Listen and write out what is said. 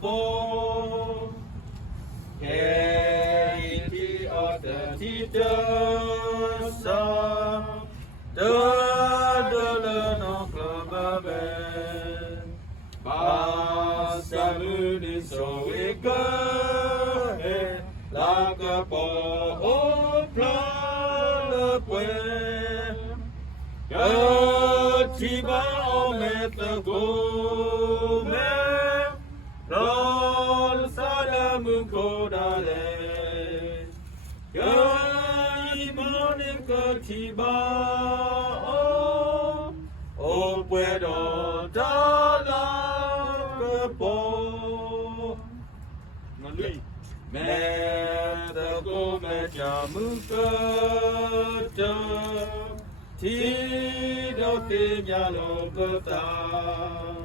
po Hey Ti Order Ti Sa Da No Klaba Ben Ba Samu Ni So Ika He La Ka Po O Pla Le Puen Ga Ti Ba O Me Te Go Me Rol Sada Muko Dale Ga Imane Ka Ti Ba O Puedo Da La Ka Po Ngalui Me Te Go Me Jamuka Ta Ti Do Ti Nya Lo Ka Ta